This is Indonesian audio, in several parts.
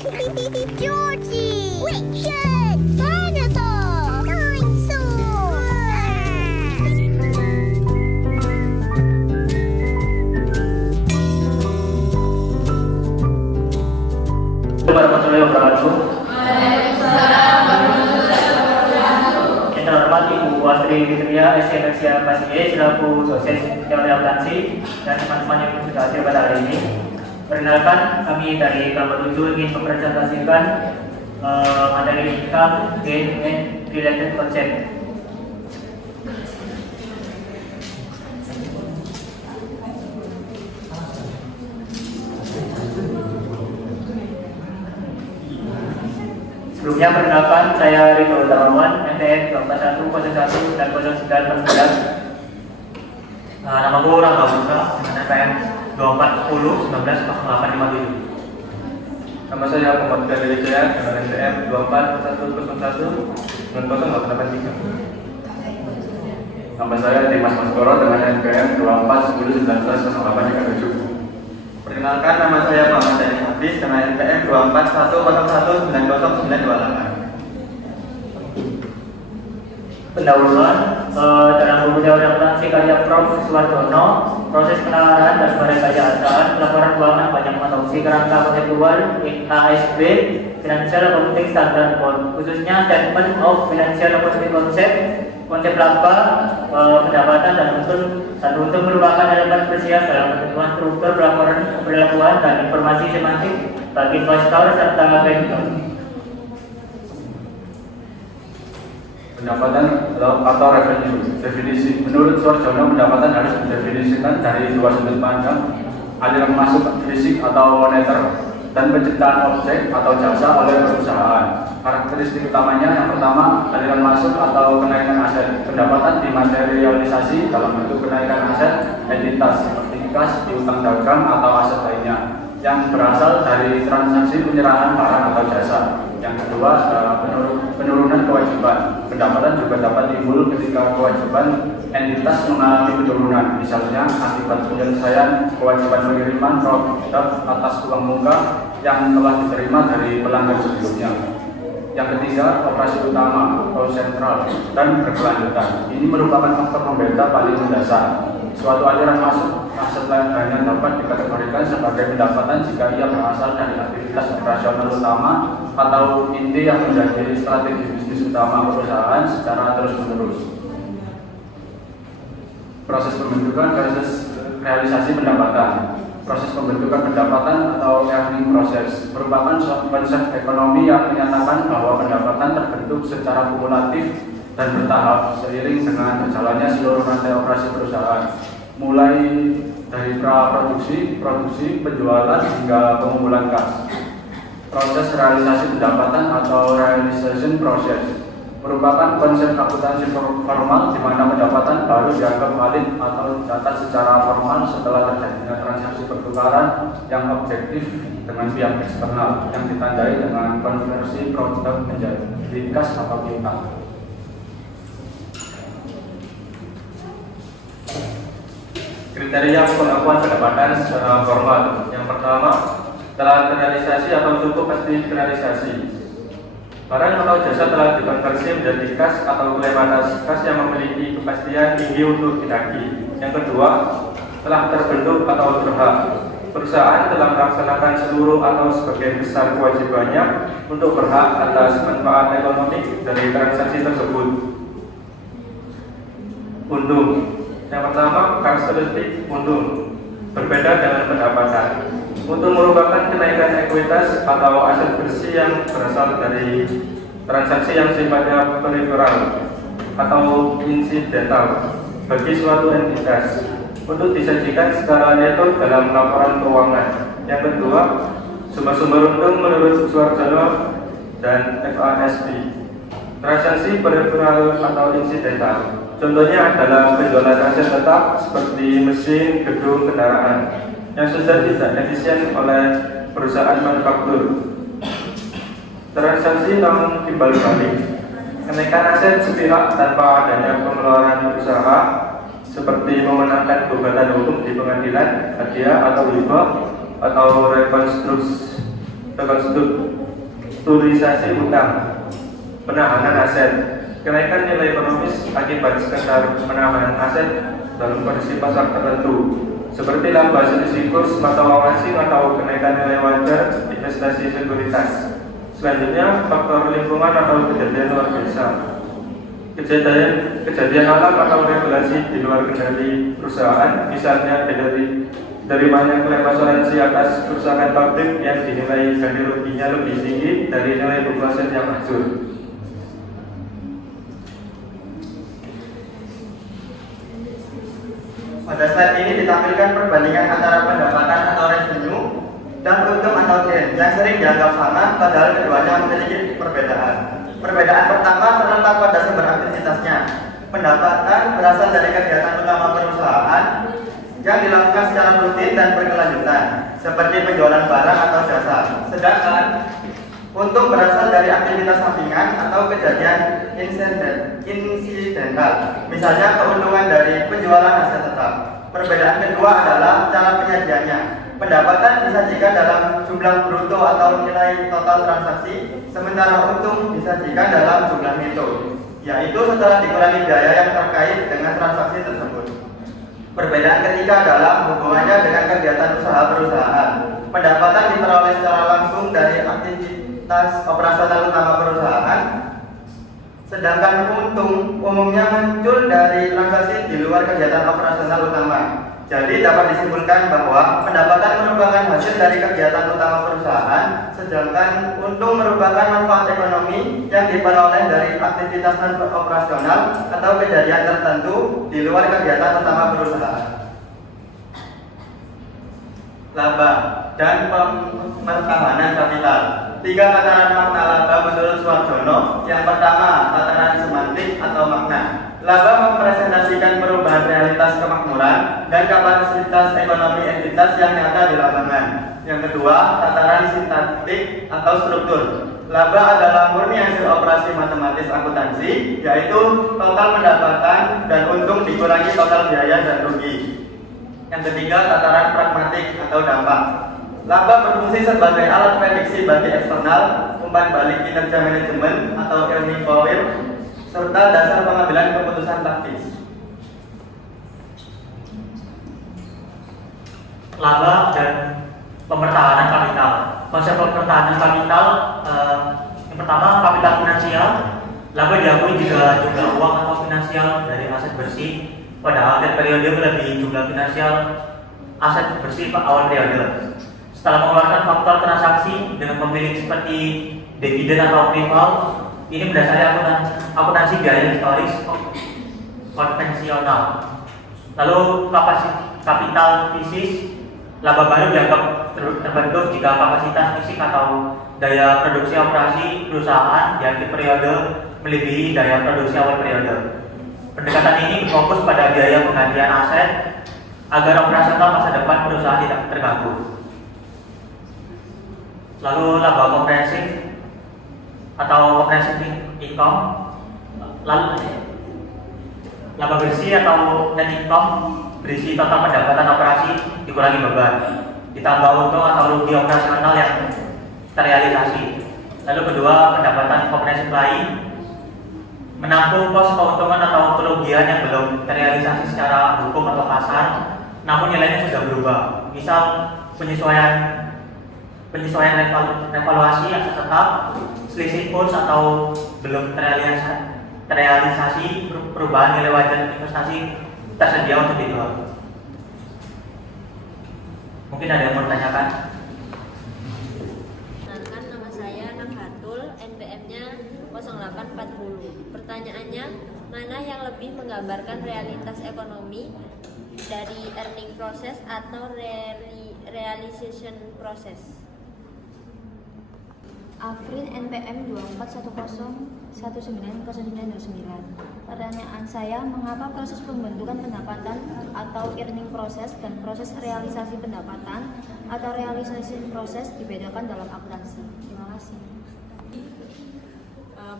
Georgie! Richard! Dinosaur! Dinosaur! Warahmatullahi wabarakatuh. Yang terhormat Ibu Astri Fitria SMFCA Pasie selaku dosen teori akuntansi dan teman-teman yang sudah hadir pada hari ini. Perkenalkan, kami dari kelompok 7 ingin mempresentasikan materi income, gain, and related concept. Sebelumnya perkenalkan, saya Ridho Darmawan, MTN 24101 dan 0949. Nama aku Rangga Musa dengan MTN 240190857. Nama saya Muhammad Fadil Jaya dengan NPM 24101 dengan 0883. Nama saya Dimas Maskoro dengan NPM 2410190837. Perkenalkan, nama saya Muhammad Dani Habis dengan NPM 2410190928. Pendahuluan dalam buku teori akuntansi karya Prof. Suwardono, proses penalaran dan perekayaan laporan keuangan banyak matausi kerangka konseptual ASB Financial Accounting Standard Board, khususnya Statement of Financial Accounting Concept, konsep laba, pendapatan dan untung merupakan elemen krusial dalam ketentuan struktur pelaporan pemberlakuan dan informasi semantik bagi investor serta kreditor. Pendapatan atau revenue. Definisi menurut Suwardono, pendapatan harus didefinisikan dari dua sudut pandang: aliran masuk fisik atau moneter dan penciptaan objek atau jasa oleh perusahaan. Karakteristik utamanya, yang pertama, aliran masuk atau kenaikan aset. Pendapatan dimaterialisasi dalam bentuk kenaikan aset entitas seperti kas, piutang dagang atau aset lainnya yang berasal dari transaksi penyerahan barang atau jasa. Yang kedua, penurunan kewajiban. Pendapatan juga dapat timbul ketika kewajiban entitas mengalami penurunan, misalnya akibat penyelesaian kewajiban pengiriman produk atas uang muka yang telah diterima dari pelanggan sebelumnya. Yang ketiga, operasi utama atau sentral dan berkelanjutan. Ini merupakan faktor pembeda paling mendasar. Suatu aliran masuk aset lainnya dapat dikategorikan sebagai pendapatan jika ia berasal dari aktivitas operasional utama atau inti yang menjadi strategi bisnis utama perusahaan secara terus-menerus. Proses pembentukan proses realisasi pendapatan. Proses pembentukan pendapatan atau earning process merupakan konsep ekonomi yang menyatakan bahwa pendapatan terbentuk secara kumulatif dan bertahap seiring dengan berjalannya seluruh rantai operasi perusahaan, mulai dari praproduksi, produksi, penjualan hingga pengumpulan kas. Proses realisasi pendapatan atau realization process merupakan konsep akuntansi formal di mana pendapatan baru dianggap valid atau dicatat secara formal setelah terjadinya transaksi pertukaran yang objektif dengan pihak eksternal yang ditandai dengan konversi produk menjadi kas atau piutang. Kriteria pengakuan pendapatan secara formal. Yang pertama, telah terrealisasi atau cukup pasti terrealisasi. Barang atau jasa telah dikonversi menjadi kas atau klaim kas yang memiliki kepastian tinggi untuk ditagih. Yang kedua, telah terbentuk atau berhak. Perusahaan telah melaksanakan seluruh atau sebagian besar kewajibannya untuk berhak atas manfaat ekonomi dari transaksi tersebut. Untung. Yang pertama, karakteristik untung berbeda dengan pendapatan. Untung merupakan kenaikan ekuitas atau aset bersih yang berasal dari transaksi yang sifatnya peripheral atau insidental bagi suatu entitas untuk disajikan secara neto dalam laporan keuangan. Yang kedua, sumber-sumber untung menurut Suwardono dan FASB. Transaksi peripheral atau insidental, contohnya adalah penjualan aset tetap seperti mesin, gedung, kendaraan yang sudah tidak efisien oleh perusahaan manufaktur. Transaksi non timbal balik, kenaikan aset sepihak tanpa adanya pengeluaran usaha seperti memenangkan gugatan hukum di pengadilan, hadiah atau hibah atau rekonstruksi restrukturisasi utang, penahanan aset, kenaikan nilai ekonomis akibat sekedar menahan aset dalam kondisi pasar tertentu, seperti laba selisih kurs mata uang asing atau kenaikan nilai wajar investasi sekuritas. Selanjutnya, faktor lingkungan atau kejadian luar biasa. Kejadian alam atau regulasi di luar kendali perusahaan, misalnya terimanya klaim asuransi atas kerusakan pabrik yang dinilai ganti ruginya lebih tinggi dari nilai buku aset yang hancur. Pada slide ini ditampilkan perbandingan antara pendapatan atau revenue dan untung atau gain yang sering dianggap sama, padahal keduanya memiliki perbedaan. Perbedaan pertama terletak pada sumber aktivitasnya. Pendapatan berasal dari kegiatan utama perusahaan yang dilakukan secara rutin dan berkelanjutan, seperti penjualan barang atau jasa. Sedangkan untung berasal dari aktivitas sampingan atau kejadian insidental, misalnya keuntungan dari penjualan aset tetap. Perbedaan kedua adalah cara penyajiannya. Pendapatan disajikan dalam jumlah bruto atau nilai total transaksi, sementara untung disajikan dalam jumlah neto, yaitu setelah dikurangi biaya yang terkait dengan transaksi tersebut. Perbedaan ketiga adalah hubungannya dengan kegiatan usaha perusahaan. Pendapatan diperoleh secara langsung dari aktivitas operasional utama perusahaan, sedangkan untung umumnya muncul dari transaksi di luar kegiatan operasional utama. Jadi dapat disimpulkan bahwa pendapatan merupakan hasil dari kegiatan utama perusahaan, sedangkan untung merupakan manfaat ekonomi yang diperoleh dari aktivitas non operasional atau kejadian tertentu di luar kegiatan utama perusahaan. Laba dan pertahanan kapital. 3 tataran makna laba menurut Suarjono. Yang pertama, tataran semantik atau makna. Laba mempresentasikan perubahan realitas kemakmuran dan kapasitas ekonomi entitas yang nyata di lapangan. Yang kedua, tataran sintaktik atau struktur. Laba adalah murni hasil operasi matematis akuntansi, yaitu total pendapatan dan untung dikurangi total biaya dan rugi. Yang ketiga, tataran pragmatik atau dampak. Laba berfungsi sebagai alat prediksi bagi eksternal, umpan balik kinerja manajemen atau earning power, serta dasar pengambilan keputusan taktis. Laba dan pemertahanan kapital. Konsep pemertahanan kapital, yang pertama kapital finansial. Laba diakui jika jumlah uang atau finansial dari aset bersih pada akhir periode melebihi jumlah finansial aset bersih awal periode. Setelah mengeluarkan faktor transaksi dengan pemilik seperti dividen atau rival, ini berdasarkan akuntansi biaya historis konvensional. Lalu kapital fisik, laba baru dianggap terbentuk jika kapasitas fisik atau daya produksi operasi perusahaan di akhir periode melebihi daya produksi awal periode. Pendekatan ini fokus pada biaya penggantian aset agar operasional masa depan perusahaan tidak terganggu. Lalu laba komprehensif atau comprehensive income, lalu laba bersih atau net income berisi total pendapatan operasi dikurangi beban, ditambah untung atau rugi operasional yang terrealisasi. Lalu kedua, pendapatan komprehensif lain menampung pos keuntungan atau kerugian yang belum terrealisasi secara hukum atau pasar, namun nilainya sudah berubah. Misal penyesuaian revaluasi aset tetap, selisih kurs atau belum terrealisasi perubahan nilai wajar investasi tersedia untuk dijual. Mungkin ada yang mau ditanyakan? Perkenalkan, nama saya Nanghatul, NPM-nya 0840. Pertanyaannya, mana yang lebih menggambarkan realitas ekonomi dari earning process atau realization process? Afrin NPM 24101909. Pertanyaan saya, mengapa proses pembentukan pendapatan atau earning process dan proses realisasi pendapatan atau realization process dibedakan dalam akuntansi? Terima kasih.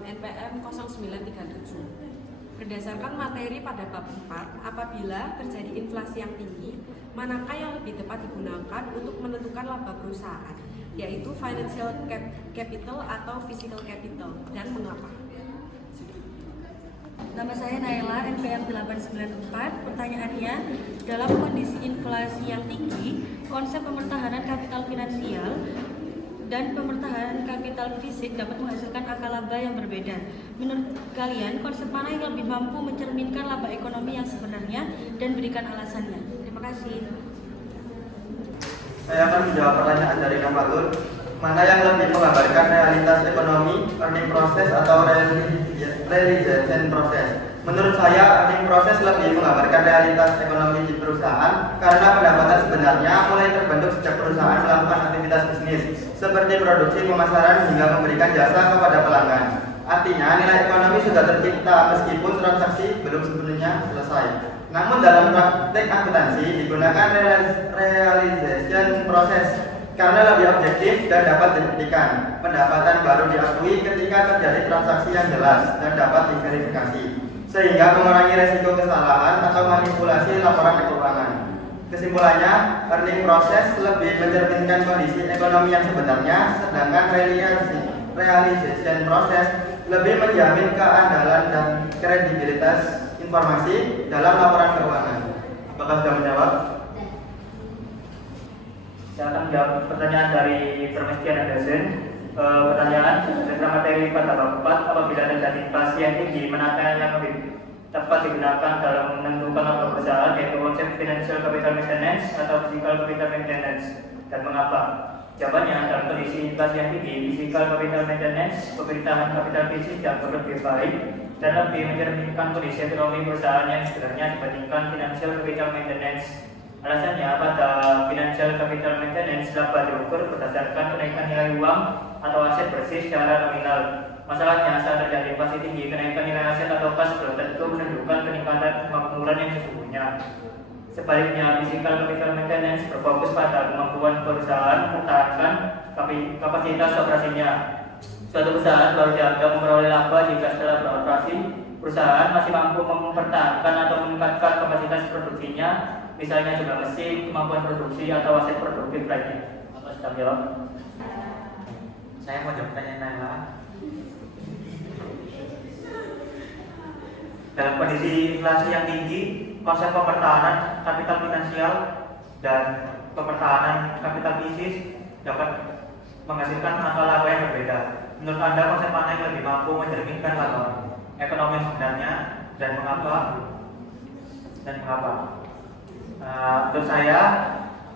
NPM 0937. Berdasarkan materi pada bab 4, apabila terjadi inflasi yang tinggi, manakah yang lebih tepat digunakan untuk menentukan laba perusahaan? yaitu financial capital atau physical capital, dan mengapa? Nama saya Naila, NPM 894. Pertanyaannya, dalam kondisi inflasi yang tinggi, konsep pemertahanan kapital finansial dan pemertahanan kapital fisik dapat menghasilkan angka laba yang berbeda. Menurut kalian, konsep mana yang lebih mampu mencerminkan laba ekonomi yang sebenarnya, dan berikan alasannya? Terima kasih. Saya akan menjawab pertanyaan dari Nafatul. Mana yang lebih menggambarkan realitas ekonomi, earning proses atau realization proses? Menurut saya, earning proses lebih menggambarkan realitas ekonomi di perusahaan karena pendapatan sebenarnya mulai terbentuk sejak perusahaan melakukan aktivitas bisnis seperti produksi, pemasaran, hingga memberikan jasa kepada pelanggan. Artinya, nilai ekonomi sudah tercipta meskipun transaksi belum sepenuhnya selesai. Namun dalam praktek akuntansi digunakan realization proses karena lebih objektif dan dapat dibuktikan. Pendapatan baru diakui ketika terjadi transaksi yang jelas dan dapat diverifikasi, sehingga mengurangi resiko kesalahan atau manipulasi laporan keuangan. Kesimpulannya, earning proses lebih mencerminkan kondisi ekonomi yang sebenarnya, sedangkan realization proses lebih menjamin keandalan dan kredibilitas informasi dalam laporan keuangan. Apakah sudah menjawab? Saya akan menjawab pertanyaan dari Permestian Anderson. Pertanyaan, sentra materi pada bab 4, apabila terjadi inflasi yang tinggi, manakah yang lebih tepat digunakan dalam menentukan laba perusahaan, yaitu konsep financial capital maintenance atau physical capital maintenance, dan mengapa? Jawabannya, dalam kondisi inflasi yang tinggi, physical capital maintenance, pemerintahan kapital fisik yang lebih baik dan lebih mencerminkan kondisi ekonomi perusahaan yang sebenarnya dibandingkan financial capital maintenance. Alasannya, pada financial capital maintenance laba diukur berdasarkan kenaikan nilai uang atau aset bersih secara nominal. Masalahnya, saat terjadi inflasi tinggi, kenaikan nilai aset atau kas belum tentu menunjukkan peningkatan kemakmuran yang sesungguhnya. Sebaliknya, physical capital maintenance berfokus pada kemampuan perusahaan mempertahankan kapasitas operasinya. Suatu perusahaan baru dianggap memperoleh laba jika setelah beroperasi, perusahaan masih mampu mempertahankan atau meningkatkan kapasitas produksinya, misalnya jumlah mesin, kemampuan produksi, atau aset produktif lainnya. Apa sudah jawab? Saya mau jawab pertanyaan Naila. Dalam kondisi inflasi yang tinggi, konsep pemertahanan kapital finansial dan pemertahanan kapital fisik dapat menghasilkan angka laba yang berbeda. Menurut Anda, konsep mana yang lebih mampu mencerminkan laba ekonomi yang sebenarnya, dan mengapa? Menurut saya,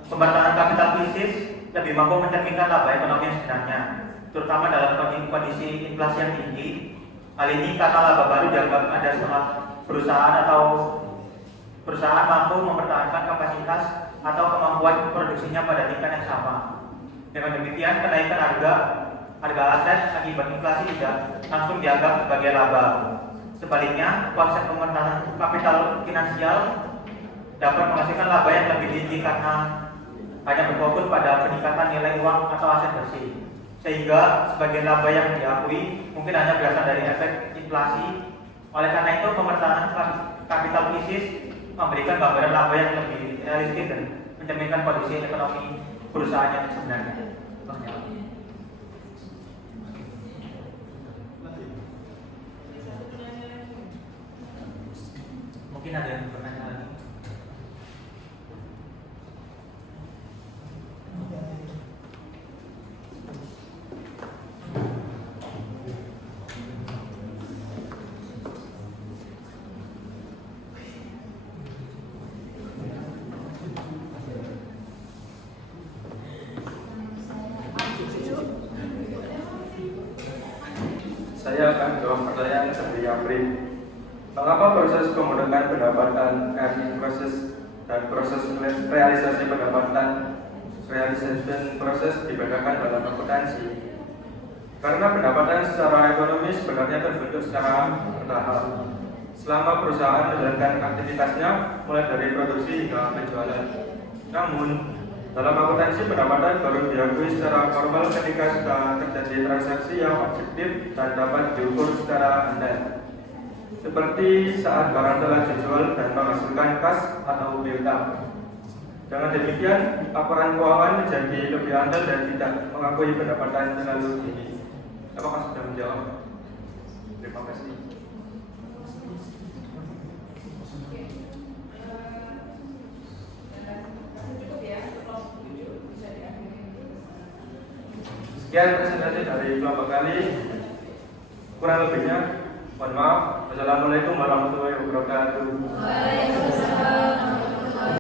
pemertahanan kapital fisik lebih mampu mencerminkan laba ekonomi yang sebenarnya, terutama dalam kondisi inflasi yang tinggi. Hal ini karena laba baru dianggap ada setelah perusahaan mampu mempertahankan kapasitas atau kemampuan produksinya pada tingkat yang sama. Dengan demikian, kenaikan harga aset akibat inflasi tidak langsung dianggap sebagai laba. Sebaliknya, konsep pemertahanan kapital finansial dapat menghasilkan laba yang lebih tinggi karena hanya berfokus pada peningkatan nilai uang atau aset bersih, sehingga sebagian laba yang diakui mungkin hanya berasal dari efek inflasi. Oleh karena itu, pemertahanan kapital fisik memberikan gambaran laba yang lebih realistis dan mencerminkan kondisi ekonomi perusahaan yang sebenarnya. Mungkin ada yang bertanya lagi. Saya akan jawab pertanyaan dari April. Mengapa proses pembentukan pendapatan earning proses dan proses realisasi pendapatan realization proses dibedakan dalam akuntansi? Karena pendapatan secara ekonomi sebenarnya terbentuk secara bertahap selama perusahaan menjalankan aktivitasnya, mulai dari produksi hingga penjualan. Namun, dalam akuntansi, pendapatan baru diakui secara formal ketika sudah terjadi transaksi yang objektif dan dapat diukur secara andal, seperti saat barang telah dijual dan menghasilkan kas atau piutang. Dengan demikian, laporan keuangan menjadi lebih andal dan tidak mengakui pendapatan terlalu tinggi. Apakah sudah menjawab? Terima kasih. Sekian presentasi dari kelompok kali. Kurang lebihnya, mohon maaf. Wassalamualaikum warahmatullahi wabarakatuh. Waalaikumsalam.